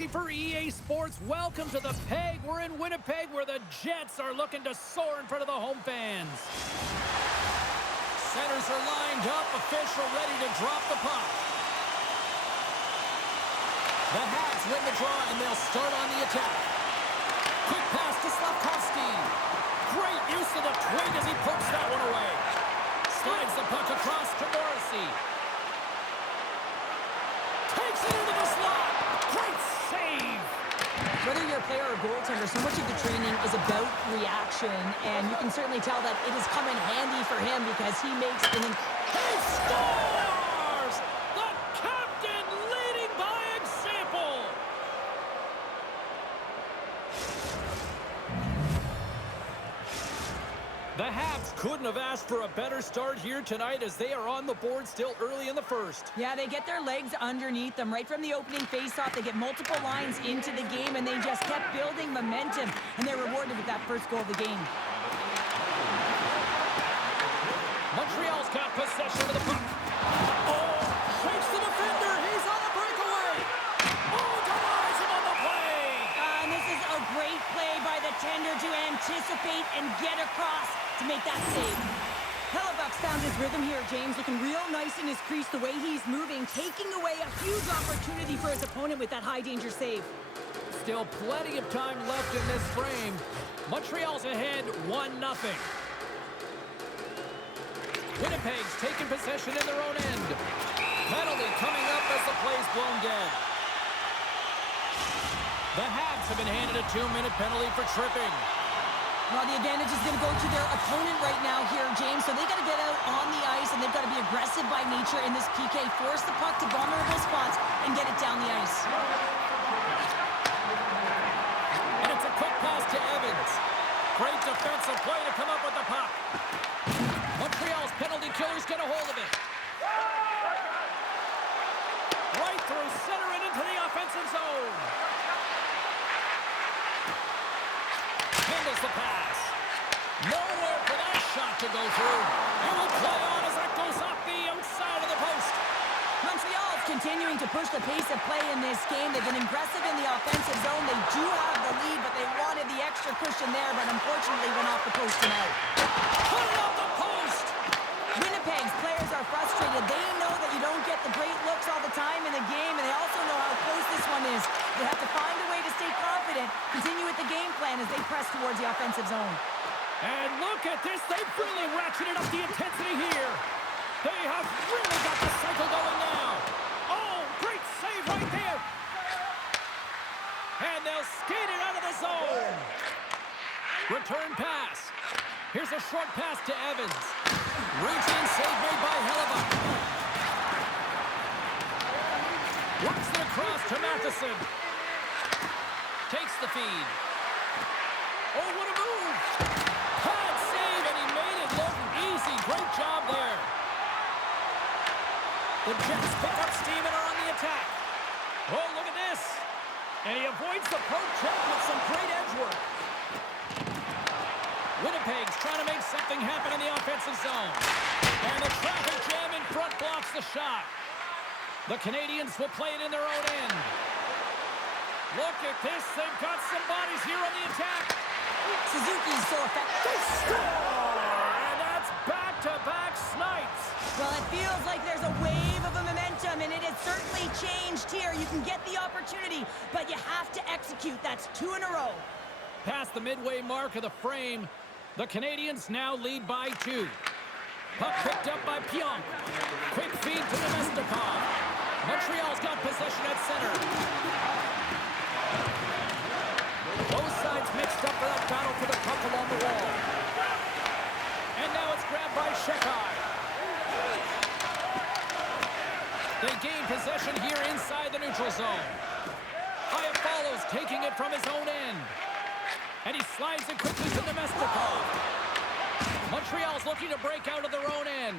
Hockey for EA Sports. Welcome to the Peg. We're in Winnipeg where the Jets are looking to soar in front of the home fans. Centers are lined up, official ready to drop the puck. The Habs win the draw and they'll start on the attack. Quick pass to Slavkovsky. Great use of the twig as he pokes that one away. Slides the puck across to Morrissey. Takes it into the slot. Great save. Whether you're a player or goaltender, so much of the training is about reaction, and you can certainly tell that it is coming handy for him because he makes an... He scores! The captain leading by example. The Habs couldn't have asked for a better start here tonight as they are on the board still early in the first. Yeah, they get their legs underneath them right from the opening faceoff. They get multiple lines into the game, and they just kept building momentum, and they're rewarded with that first goal of the game. Montreal's got possession of the puck. Oh, shakes the defender. He's on the breakaway. Oh, denies him on the play. And this is a great play by the tender to anticipate and get across to make that save. Hellebuck's found his rhythm here, James, looking real nice in his crease the way he's moving, taking away a huge opportunity for his opponent with that high-danger save. Still plenty of time left in this frame. Montreal's ahead 1-0. Winnipeg's taking possession in their own end. Penalty coming up as the play's blown dead. The Habs have been handed a 2-minute penalty for tripping. Well, the advantage is going to go to their opponent right now here, James, so they got to get out on the ice, and they've got to be aggressive by nature in this PK, force the puck to vulnerable spots, and get it down the ice. And it's a quick pass to Evans. Great defensive play to come up with the puck. Montreal's penalty killer's got a hold of it. Right through center and into the offensive zone. Handles the pass. Nowhere for that shot to go through. And will play on as that goes off the outside of the post. Montreal's continuing to push the pace of play in this game. They've been aggressive in the offensive zone. They do have the lead, but they wanted the extra cushion there, but unfortunately went off the post and out. Put it off the post. Winnipeg's players are frustrated. They know that you don't get the great looks all the time in the game, and they also know how close this one is. They have to find a way to stay confident, continue with the game plan as they press towards the offensive zone. And look at this. They've really ratcheted up the intensity here. They have really got the cycle going now. Oh, great save right there. And they'll skate it out of the zone. Return pass. Here's a short pass to Evans. Routine save made by Hellebuck. Works it across to Matheson. Takes the feed. Oh, what a move. Pad save, and he made it look easy. Great job there. The Jets pick up steam and are on the attack. Oh, look at this. And he avoids the poke check with some great edge work. Winnipeg's trying to make something happen in the offensive zone. And the traffic jam in front blocks the shot. The Canadians will play it in their own end. Look at this. They've got some bodies here on the attack. Suzuki's so effective. They score! And that's back-to-back snipes. Well, it feels like there's a wave of a momentum, and it has certainly changed here. You can get the opportunity, but you have to execute. That's 2 in a row. Past the midway mark of the frame, the Canadians now lead by 2. Puck picked up by Pionk. Quick feed to Nemestikov. Montreal's got possession at center. Both sides mixed up for that battle for the puck along the wall. And now it's grabbed by Shekai. They gain possession here inside the neutral zone. Iafallo's taking it from his own end. And he slides it quickly to Nemestikov. Montreal's looking to break out of their own end.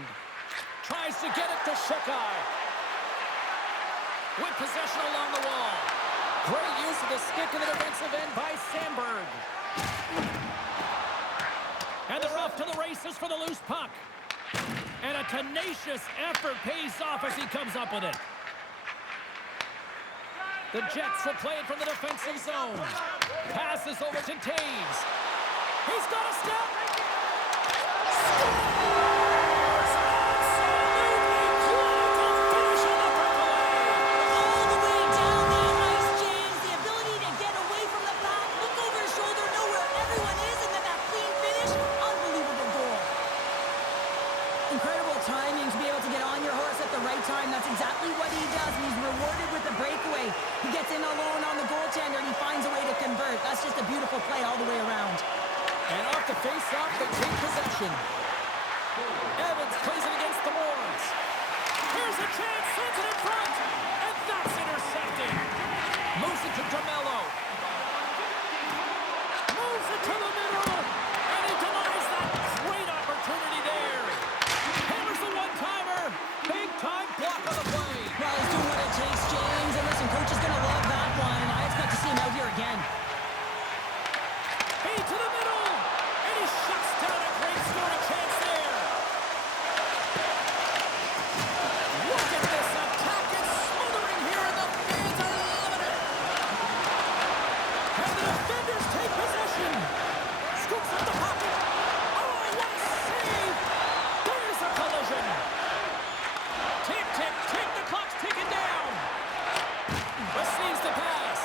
Tries to get it to Shekai. With possession along the wall. Great use of the stick in the defensive end by Sandberg. And they're off to the races for the loose puck. And a tenacious effort pays off as he comes up with it. The Jets will play it from the defensive zone. Passes over to Taves. He's got a step. Scores! Absolutely clinical finish on the breakaway. All the way down the ice, James. The ability to get away from the pack, look over his shoulder, know where everyone is, and then that clean finish. Unbelievable goal. Incredible timing to be able to get on your horse at the right time. That's exactly what he does, and he's rewarded with the breakaway. He gets in alone on the goaltender, and he finds a way to convert. That's just a beautiful play all the way around. And off the face-off, they take possession. Evans plays it against the Moors. Here's a chance, sends it in front, and that's intercepted. Moves it to Carmelo. Moves it to the middle, and he denies that great opportunity there. Hammers the one-timer. Big-time block on the play. Well, he's doing what it takes, James. And listen, coach is going to love that one. I expect to see him out here again. Hey, to the middle, and he shuts down a great scoring chance there. Look at this attack. It's smothering here, and the fans are loving it. And the defenders take possession. Scoops up the pocket. Oh, what a save. There's a collision. Tick, tick, tick. The clock's ticking down. Receives the pass.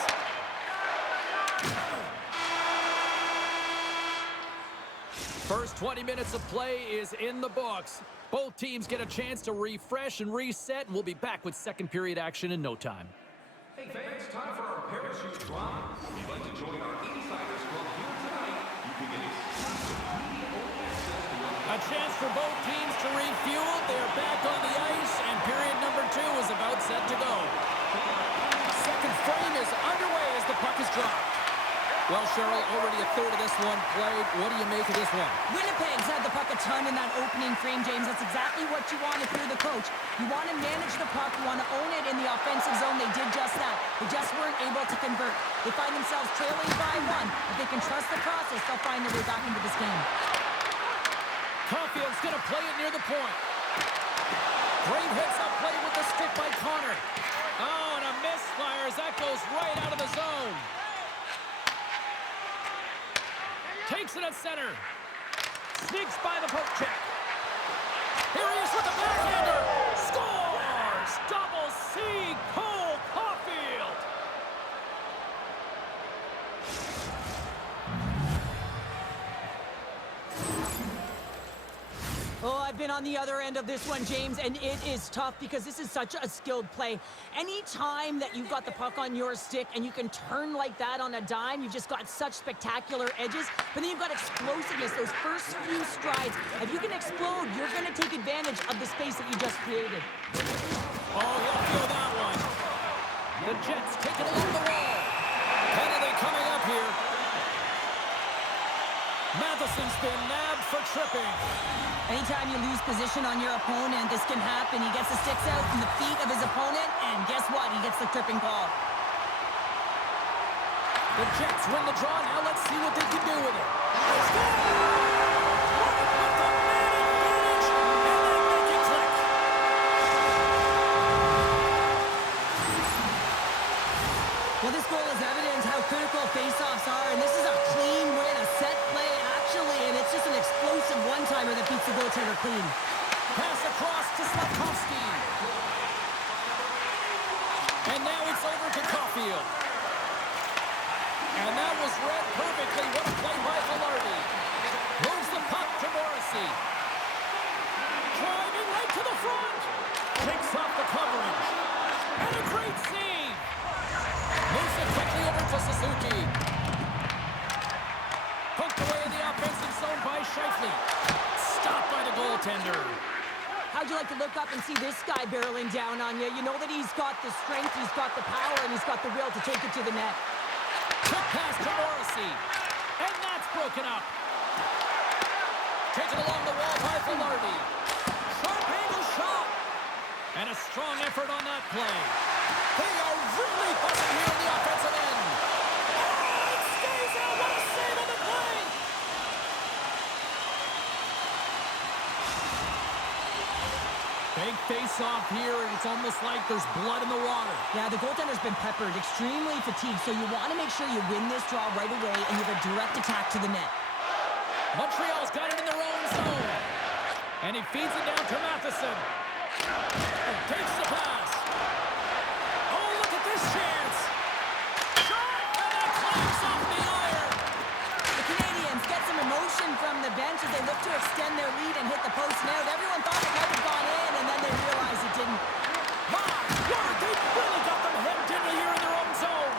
First 20 minutes of play is in the books. Both teams get a chance to refresh and reset, and we'll be back with second period action in no time. Hey fans, time for our parachute drop. If you'd like to join our Insiders Club here tonight, you can get exclusive media-only access to A chance for both teams to refuel. They're back on the ice, and period number 2 is about set to go. Second frame is underway as the puck is dropped. Well, Cheryl, already a third of this one played. What do you make of this one? Winnipeg's had the puck a ton in that opening frame, James. That's exactly what you want if you're the coach. You want to manage the puck. You want to own it in the offensive zone. They did just that. They just weren't able to convert. They find themselves trailing by 1. If they can trust the process, they'll find their way back into this game. Caulfield's going to play it near the point. Great hits up play with the stick by Connor. Oh, and a misfire as that goes right out of the zone. Takes it at center. Sneaks by the poke check. Here he is with the backhander. Scores! Double C. Cole Caulfield. Oh, I've been on the other end of this one, James, and it is tough because this is such a skilled play. Any time that you've got the puck on your stick and you can turn like that on a dime, you've just got such spectacular edges, but then you've got explosiveness, those first few strides. If you can explode, you're going to take advantage of the space that you just created. Oh, he'll feel that one. The Jets take it along the wall. Penalty coming up here. Matheson's been nabbed for tripping. Anytime you lose position on your opponent, this can happen. He gets the sticks out from the feet of his opponent, and guess what? He gets the tripping call. The Jets win the draw. Now let's see what they can do with it. Well, this goal is evidence how critical faceoffs are, and this is a clean win, a set play, actually, and it's just an explosive one-timer that beats the goaltender clean. Pass across to Slavkovsky. And now it's over to Caulfield. And that was read perfectly. What a play by Velarde. Moves the puck to Morrissey. Driving right to the front. Kicks off the coverage. And a great save. Moves it quickly over to Suzuki. Poked away in the offensive zone by Scheifele. Stopped by the goaltender. How'd you like to look up and see this guy barreling down on you? You know that he's got the strength, he's got the power, and he's got the will to take it to the net. Quick pass to Morrissey. And that's broken up. Taken along the wall by Velarde. Sharp angle shot. And a strong effort on that play. They are really buzzing here in the offensive end. Oh, it stays out. What a save on the play. Big big face-off here, and it's almost like there's blood in the water. Yeah, the goaltender's been peppered, extremely fatigued, so you want to make sure you win this draw right away and you have a direct attack to the net. Montreal's got it in their own zone. And he feeds it down to Matheson. And takes the pass. Oh, look at this chance. Shot, and that clamps off the iron. The Canadians get some emotion from the bench as they look to extend their lead and hit the post now. Everyone thought it might have gone in, and then they realized it didn't. My word, they really got them hemmed in here in their own zone.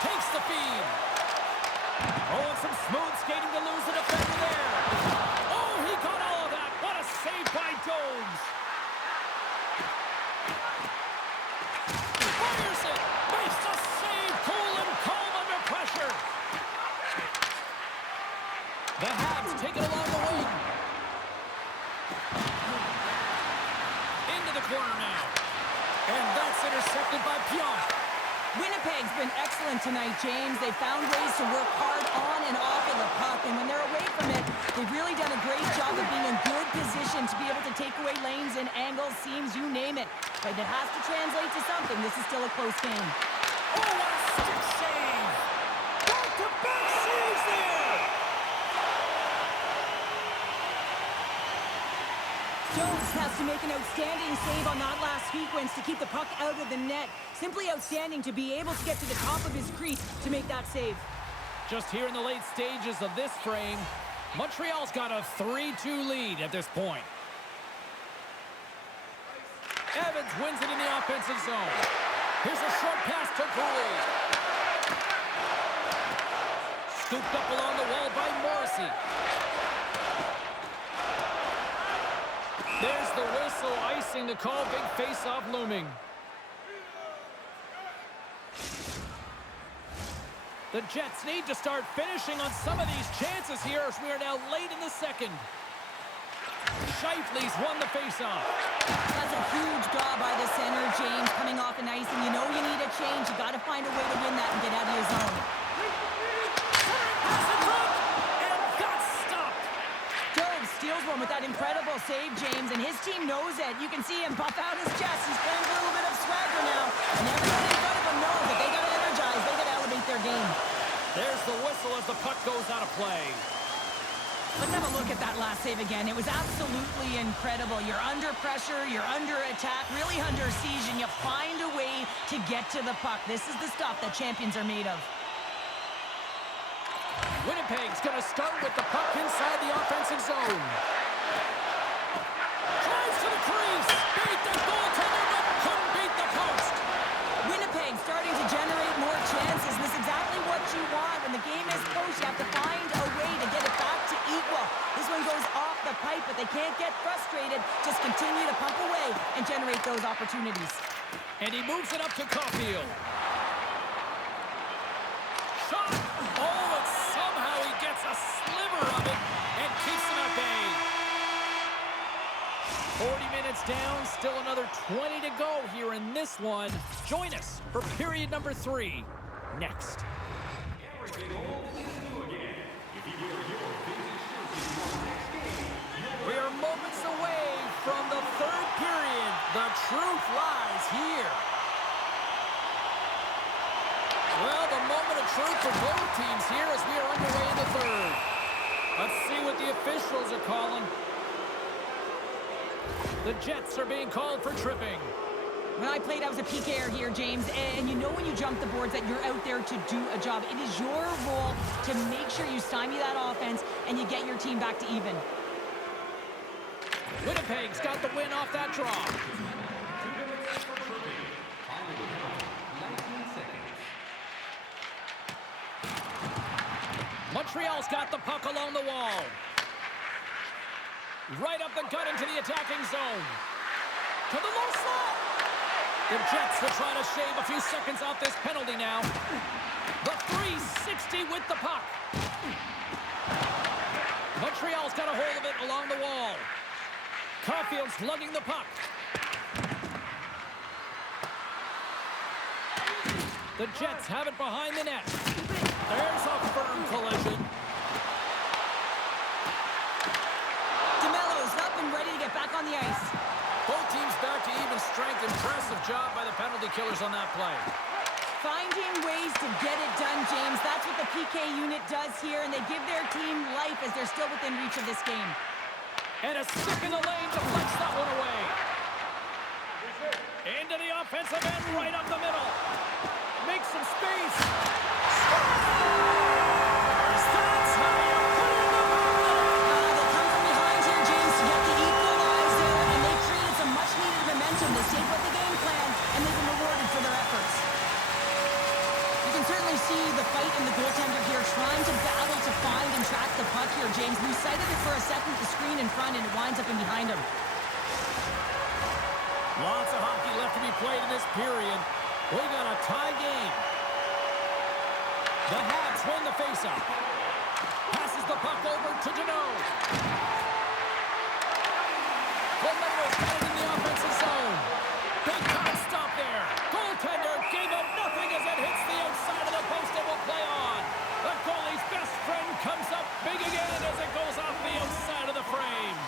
Takes the feed. Oh, and some smooth skating to lose the defender there. Oh, he got all of that. What a save by Jones. Fires it. Makes the save. Cool and calm under pressure. The Habs take it along the wing. Into the corner now. And that's intercepted by Pionk. Winnipeg's been excellent tonight, James. They found ways to work hard on and off of the puck, and when they're away from it, they've really done a great job of being in good position to be able to take away lanes and angles, seams, you name it. But it has to translate to something. This is still a close game. Oh, what a stick save! Back-to-back saves there! Jones has to make an outstanding save on that last sequence to keep the puck out of the net. Simply outstanding to be able to get to the top of his crease to make that save. Just here in the late stages of this frame, Montreal's got a 3-2 lead at this point. Evans wins it in the offensive zone. Here's a short pass to Cooley. Scooped up along the wall by Morrissey. There's the whistle, icing the call. Big face-off looming. The Jets need to start finishing on some of these chances here as we are now late in the second. Scheifele's won the face-off. That's a huge draw by the center, James, coming off an ice, and you know you need a change. You got to find a way to win that and get out of your zone. And got stopped. Jones steals one with that incredible save, James, and his team knows it. You can see him puff out his chest. He's playing a little bit of swagger now, and everybody in front of him knows that they got to energize. They got to elevate their game. There's the whistle as the puck goes out of play. Let's have a look at that last save again. It was absolutely incredible. You're under pressure, you're under attack, really under siege, and you find a way to get to the puck. This is the stuff that champions are made of. Winnipeg's going to start with the puck inside the offensive zone. Drives to the crease. Beat the goaltender, but couldn't beat the post. Winnipeg starting to generate more chances. This is exactly what you want. When the game is close, you have to find a way to get it back to equal. This one goes off the pipe, but they can't get frustrated. Just continue to pump away and generate those opportunities. And he moves it up to Caulfield. Shot! Oh, and somehow he gets a sliver of it and keeps him at bay. 40 minutes down, still another 20 to go here in this one. Join us for period number 3 next. Everything old is new again. If you wear your vintage jersey for the next game, We are moments away from the third period. The truth lies here. Well, the moment of truth for both teams here as we are underway in the third. Let's see what the officials are calling. The Jets are being called for tripping. When I played, I was a PKer here, James, and you know when you jump the boards that you're out there to do a job. It is your role to make sure you stymie that offense and you get your team back to even. Winnipeg's got the win off that draw. 2 minutes for tripping. Final count, 19 seconds. Montreal's got the puck along the wall. Right up the gut into the attacking zone. To the low slot. The Jets will try to shave a few seconds off this penalty now. The 360 with the puck. Montreal's got a hold of it along the wall. Caulfield's lugging the puck. The Jets have it behind the net. There's a firm collision. DeMello's up and ready to get back on the ice. Both teams back to even strength. Impressive job by the penalty killers on that play. Finding ways to get it done, James. That's what the PK unit does here, and they give their team life as they're still within reach of this game. And a stick in the lane deflects that one away. Into the offensive end, right up the middle. Makes some space. Scores! That's how you put it in the net. They come from behind here, James, to get the equalizer, and they created some much-needed momentum. They stayed with the game plan, and they've been rewarded for their efforts. You can certainly see the fight in the goaltender here, trying to battle to find and track the puck here, James. We sighted it for a second, the screen in front, and it winds up in behind him. Lots of hockey left to be played in this period. We got a tie game. The Habs win the faceoff. Passes the puck over to Deneau. Valeto's got it in the offensive zone. Big time stop there. Goaltender gave up nothing as it hits the outside of the post and will play on. The goalie's best friend comes up big again as it goes off the outside of the frame.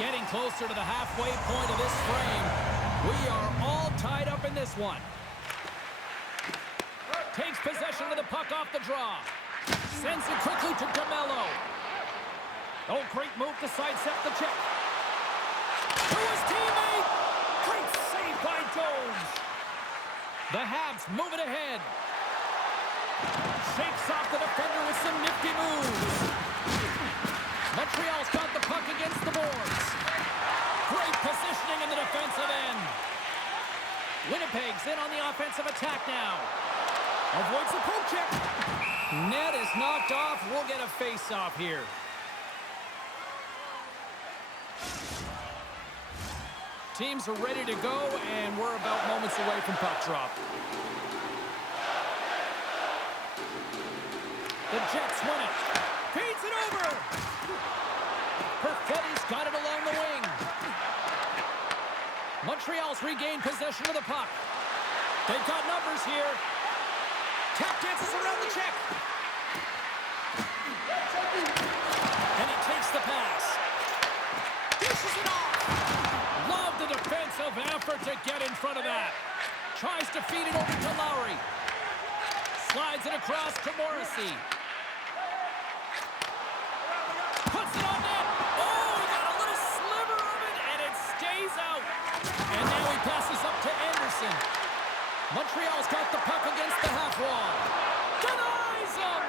Getting closer to the halfway point of this frame. We are all tied up in this one. Takes possession of the puck off the draw. Sends it quickly to DeMello. Oh, great move to sidestep the check. To his teammate. Great save by Jones. The Habs move it ahead. Shakes off the defender with some nifty moves. Montreal's got the puck against the boards. Great positioning in the defensive end. Winnipeg's in on the offensive attack now. Avoids the poke check. Net is knocked off. We'll get a face-off here. Teams are ready to go, and we're about moments away from puck drop. The Jets win it. Feeds it over. Perfetti's got it along the wing. Montreal's regained possession of the puck. They've got numbers here. Tap dances around the check. And he takes the pass. Dishes it off. Love the defensive effort to get in front of that. Tries to feed it over to Lowry. Slides it across to Morrissey. Puts it on net. Oh, he got a little sliver of it, and it stays out. And now he passes up to Anderson. Montreal's got the puck against the half wall. Denies him!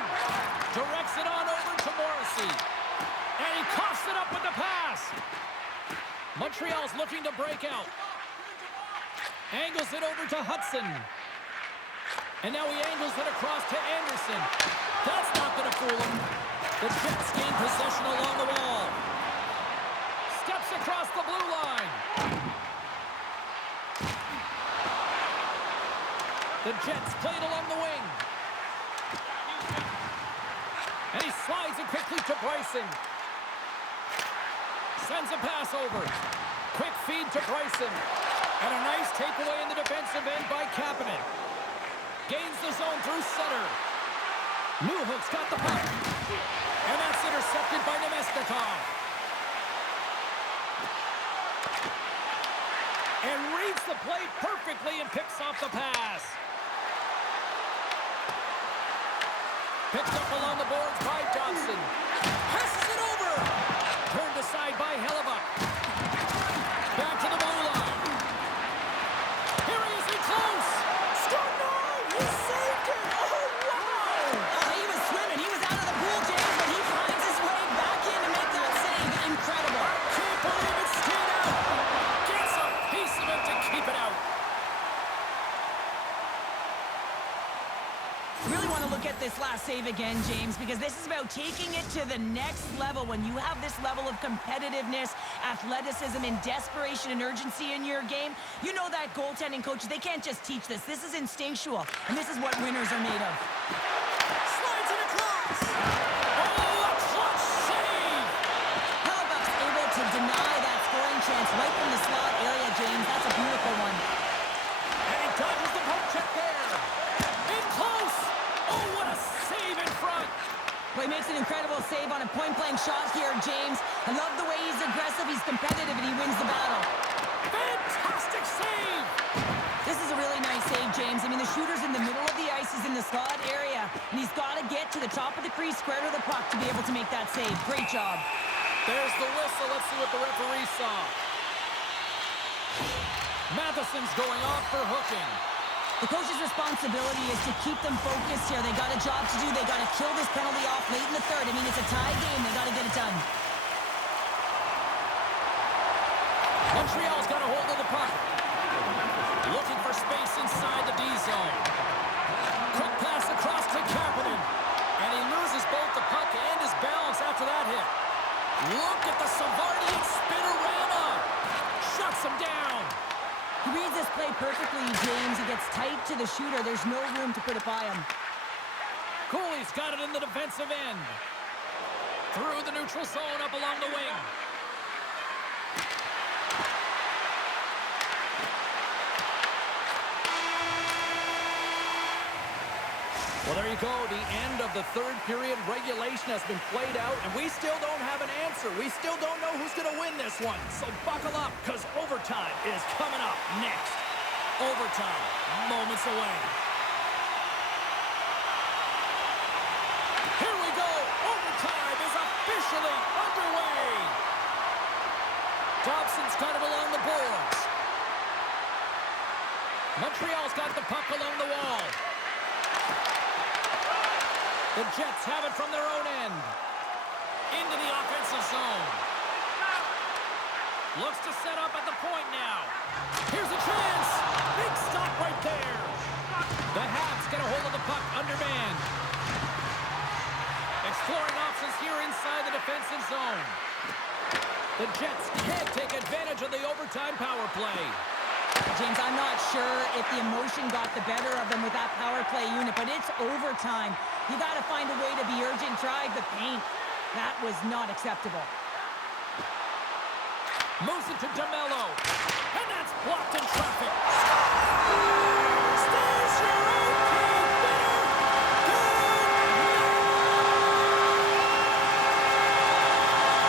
Directs it on over to Morrissey. And he coughs it up with the pass. Montreal's looking to break out. Angles it over to Hudson. And now he angles it across to Anderson. That's not going to fool him. The Jets gain possession along the wall. Steps across the blue line. The Jets play it along the wing. And he slides it quickly to Bryson. Sends a pass over. Quick feed to Bryson. And a nice takeaway in the defensive end by Kapanen. Gains the zone through center. Newhook's got the puck. And that's intercepted by Nemestikov. And reads the play perfectly and picks off the pass. Picked up along the boards by Johnson. Passes it over. Turned aside by Hellebuck. Back to the blue line. Here he is in close. Scored! No! He saved it! Oh, wow! He was swimming. He was out of the pool, James, but he finds his way back in to make that save. Incredible. Can't believe it stayed out. Gets a piece of it to keep it out. Really want to look at this last save again, James, because this is about taking it to the next level. When you have this level of competitiveness, athleticism, and desperation and urgency in your game, you know that goaltending coaches, they can't just teach this. This is instinctual, and this is what winners are made of. Slides it across. Oh, a clutch save. Hellebuck's able to deny that scoring chance right from the slot area, James. That's a beautiful one. And he dodges the poke check there. In close. Oh, what a save in front. Well, he makes an incredible save on a point-blank shot here, James. I love the way he's aggressive, he's competitive, and he wins the battle. Quick save! This is a really nice save, James. I mean, the shooter's in the middle of the ice. He's in the slot area, and he's got to get to the top of the crease, square to the puck to be able to make that save. Great job. There's the whistle. Let's see what the referee saw. Matheson's going off for hooking. The coach's responsibility is to keep them focused here. They got a job to do. They got to kill this penalty off late in the third. I mean, it's a tie game. They got to get it done. Montreal's got a hold of the puck. Looking for space inside the D zone. Quick pass across to Kapanen. And he loses both the puck and his balance after that hit. Look at the Savardian spinorama. Shuts him down. He reads this play perfectly, James. He gets tight to the shooter. There's no room to put it by him. Cooley's got it in the defensive end. Through the neutral zone up along the wing. Well, there you go. The end of the third period. Regulation has been played out, and we still don't have an answer. We still don't know who's going to win this one. So buckle up, because overtime is coming up next. Overtime, moments away. Here we go. Overtime is officially underway. Dobson's got it along the boards. Montreal's got the puck along the wall. The Jets have it from their own end. Into the offensive zone. Looks to set up at the point now. Here's a chance. Big stop right there. The Habs get a hold of the puck undermanned. Exploring options here inside the defensive zone. The Jets can't take advantage of the overtime power play. James, I'm not sure if the emotion got the better of them with that power play unit, but it's overtime. You got to find a way to be urgent, drive the paint. That was not acceptable. Moves it to DeMello. And that's